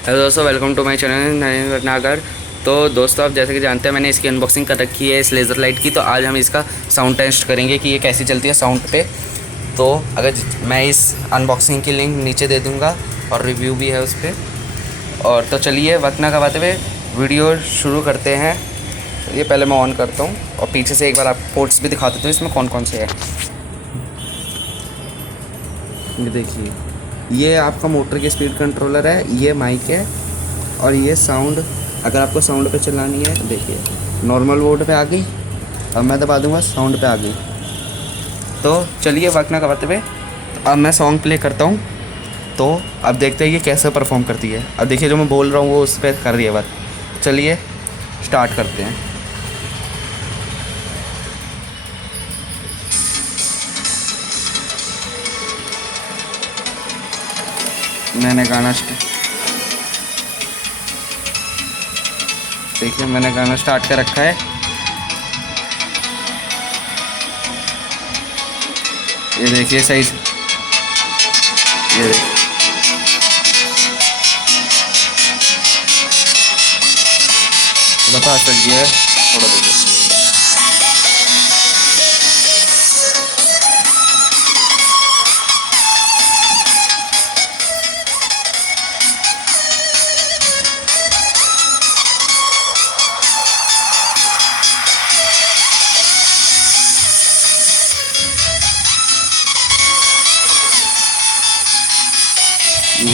Hello दोस्तों, welcome to my channel Narendra Bhatnagar. तो दोस्तों, आप जैसे कि जानते हैं मैंने इसकी अनबॉक्सिंग कर रखी है इस लेज़र लाइट की। तो आज हम इसका साउंड टेस्ट करेंगे कि ये कैसी चलती है साउंड पे। तो अगर मैं इस अनबॉक्सिंग की लिंक नीचे दे दूँगा और रिव्यू भी है उस पर। और तो चलिए वक्त ना गवाते हुए वीडियो शुरू करते हैं। ये पहले मैं ऑन करता हूँ और पीछे से एक बार आप पोर्ट्स भी दिखा देता हूँ इसमें कौन कौन से है। ये देखिए, ये आपका मोटर की स्पीड कंट्रोलर है, ये माइक है और ये साउंड। अगर आपको साउंड पे चलानी है तो देखिए नॉर्मल मोड पे आ गई। अब मैं दबा दूंगा साउंड पे आ गई। तो चलिए वक्त ना गवाते हुए अब मैं सॉन्ग प्ले करता हूँ। तो अब देखते हैं ये कैसे परफॉर्म करती है। अब देखिए जो मैं बोल रहा हूँ वो उस पर कर रही है बात। चलिए स्टार्ट करते हैं। मैंने गाना देखिए मैंने गाना स्टार्ट कर रखा है। ये देखिए सही से, ये देखिए बता सकती है थोड़ा देखिए।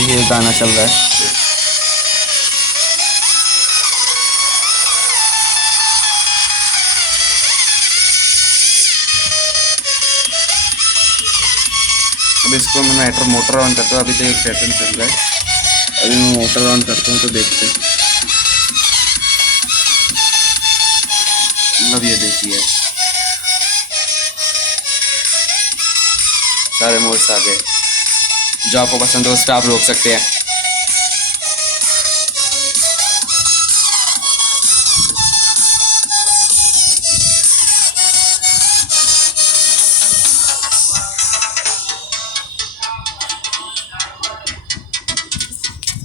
ये गाना चल रहा है। अब इसको मैं मोटर ऑन करता हूँ। अभी तो एक पैटर्न चल रहा है। अभी मैं मोटर ऑन करता हूँ तो देखते हैं। मतलब ये देखिए सारे मोड्स आ गए। जो आपको पसंद हो उस पर आप रोक सकते हैं।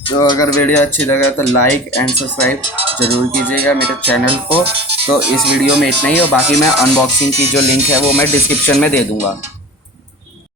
तो अगर वीडियो अच्छी लगे तो लाइक एंड सब्सक्राइब ज़रूर कीजिएगा मेरे चैनल को। तो इस वीडियो में इतना ही, और बाकी मैं अनबॉक्सिंग की जो लिंक है वो मैं डिस्क्रिप्शन में दे दूँगा।